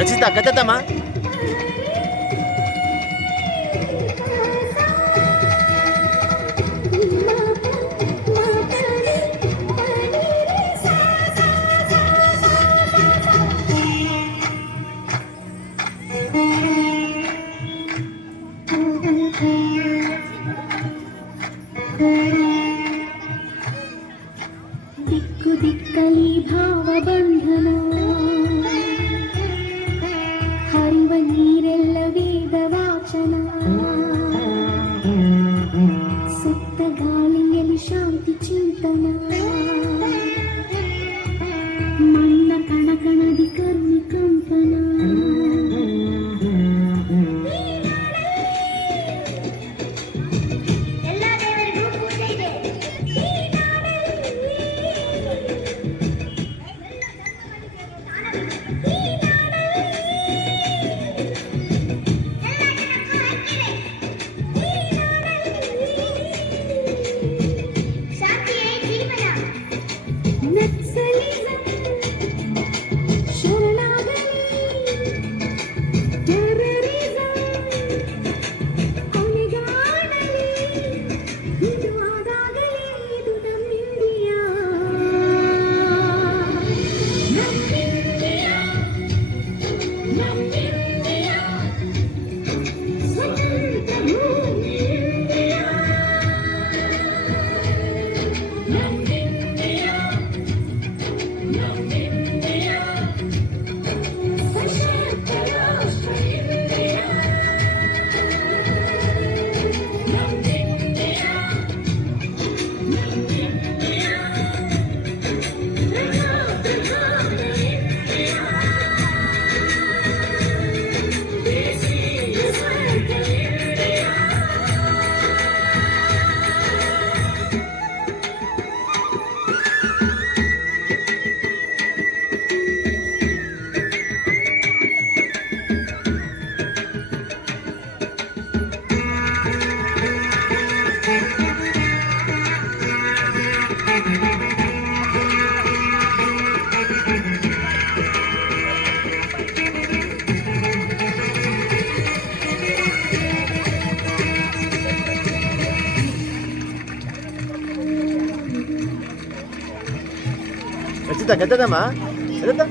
ರಚಿತಾ ಕತೆತಮ್ಮ ದಿಕ್ಕು ದಿಕ್ಕಲಿ ಭಾವಬಂಧನ ಹರಿವ ನೀರೆಲ್ಲ ವೇದ ವಾಚನ ಸುತ್ತ ಗಾಳಿಯಲ್ಲಿ ಶಾಂತಿ ಚಿಂತನ ಮಣ್ಣ ಕಣಕಣದಿ ಕರ್ಣಿ ಕಂಪನ ರಚಿತಾ ಕತೆತಮ್ಮ ರಚಿತಾ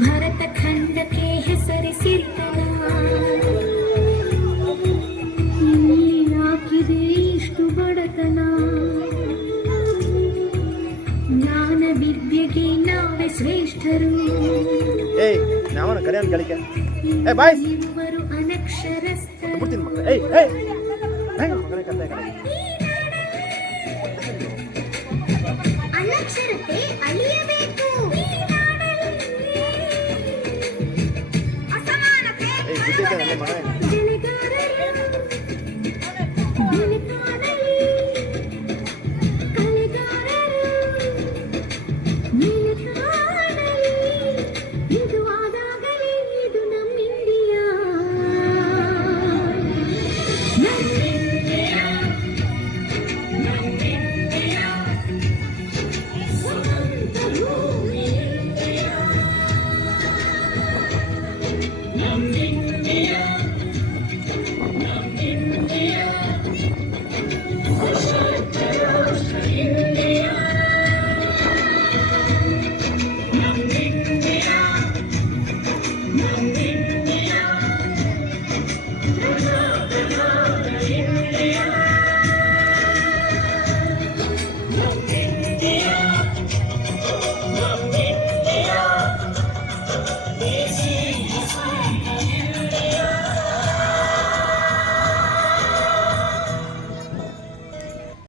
ಭರತ ಖಂಡಕ್ಕೆ ಹೆಸರಿಸಿರ್ತನ ಇಲ್ಲಿ ಹಾಕಿದೆ ಇಷ್ಟು ಬಡತನ ಜ್ಞಾನ ವಿದ್ಯೆಗೆ ನಾವೇ ಶ್ರೇಷ್ಠರು ಏಯ್ ನಾವನ ಕರೆಯೋಣ ಗಳಿಕೆ ಏ ಬಾಯ್ ಇರುವರು ಅನಕ್ಷರಸ್ಥರು ಬಿಡ್ತೀನಿ ಮಕ್ಕಳು ಏಯ್ ಏಯ್ ಮಗನೇ ಕತೆ ಅನಕ್ಷರತೆ ಅಳಿಯಬೇಕು ಅಸಮಾನತೆ ಇದು ಆದಾಗಲೇ ಇದು ನಮ್ಮ ಇಂಡಿಯಾ India.